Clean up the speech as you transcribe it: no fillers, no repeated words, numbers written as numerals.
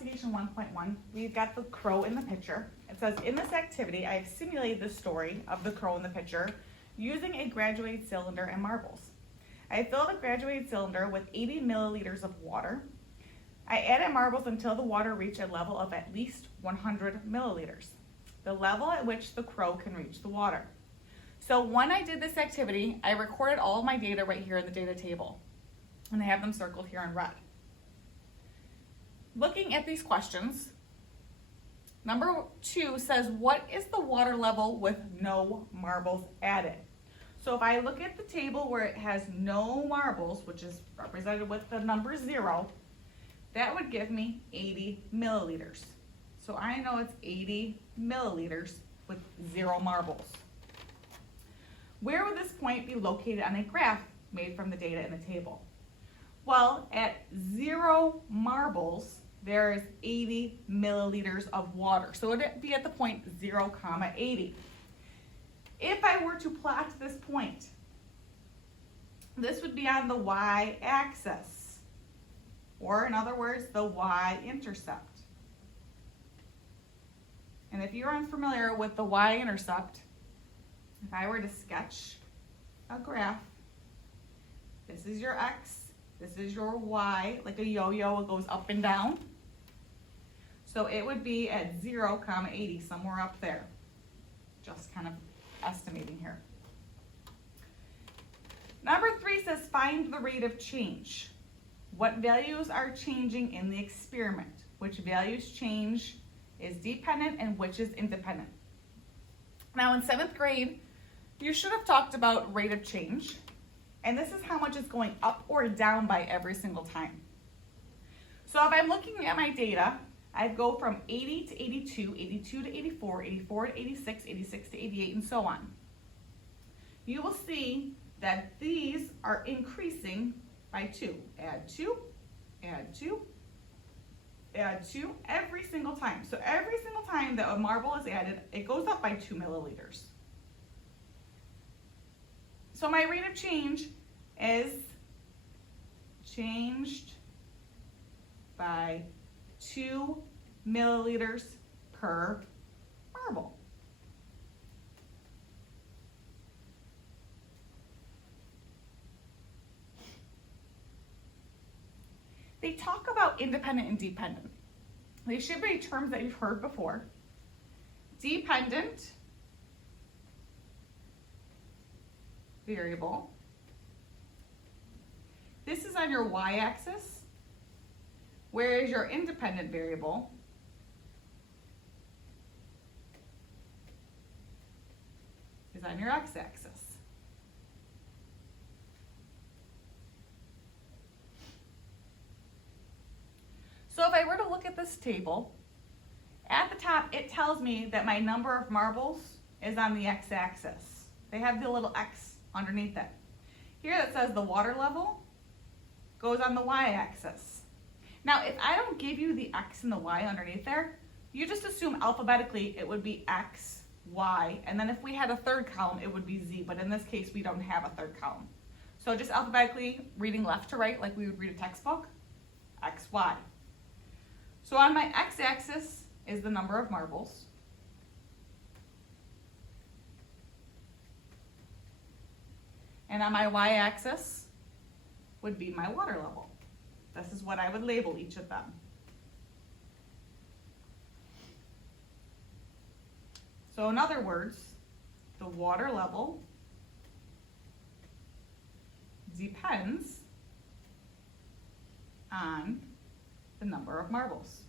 investigation 1.1, we've got the crow in the picture. It says, in this activity, I have simulated the story of the crow in the picture using a graduated cylinder and marbles. I filled a graduated cylinder with 80 milliliters of water. I added marbles until the water reached a level of at least 100 milliliters, the level at which the crow can reach the water. So when I did this activity, I recorded all of my data right here in the data table, and I have them circled here in red. Looking at these questions, number 2 says, what is the water level with no marbles added? So if I look at the table where it has no marbles, which is represented with the number 0, that would give me 80 milliliters. So I know it's 80 milliliters with 0 marbles. Where would this point be located on a graph made from the data in the table? Well, at 0 marbles, there is 80 milliliters of water. So it would be at the point 0, 80. If I were to plot this point, this would be on the y-axis, or in other words, the y-intercept. And if you're unfamiliar with the y-intercept, if I were to sketch a graph, this is your x, this is your y, like a yo-yo, it goes up and down. So it would be at 0, 80, somewhere up there. Just kind of estimating here. Number 3 says find the rate of change. What values are changing in the experiment? Which values change is dependent and which is independent? Now in 7th grade, you should have talked about rate of change, and this is how much is going up or down by every single time. So if I'm looking at my data, I'd go from 80 to 82, 82 to 84, 84 to 86, 86 to 88, and so on. You will see that these are increasing by 2. Add 2, add 2, add 2, every single time. So every single time that a marble is added, it goes up by 2 milliliters. So my rate of change is changed by 2 milliliters per marble. They talk about independent and dependent. They should be terms that you've heard before. Dependent variable. This is on your y-axis, whereas your independent variable is on your x-axis. So if I were to look at this table, at the top it tells me that my number of marbles is on the x-axis. They have the little x underneath it. Here it says the water level goes on the y-axis. Now if I don't give you the x and the y underneath there, you just assume alphabetically it would be x, y, and then if we had a third column it would be z, but in this case we don't have a third column. So just alphabetically reading left to right like we would read a textbook, x, y. So on my x-axis is the number of marbles. And on my y-axis would be my water level. This is what I would label each of them. So in other words, the water level depends on the number of marbles.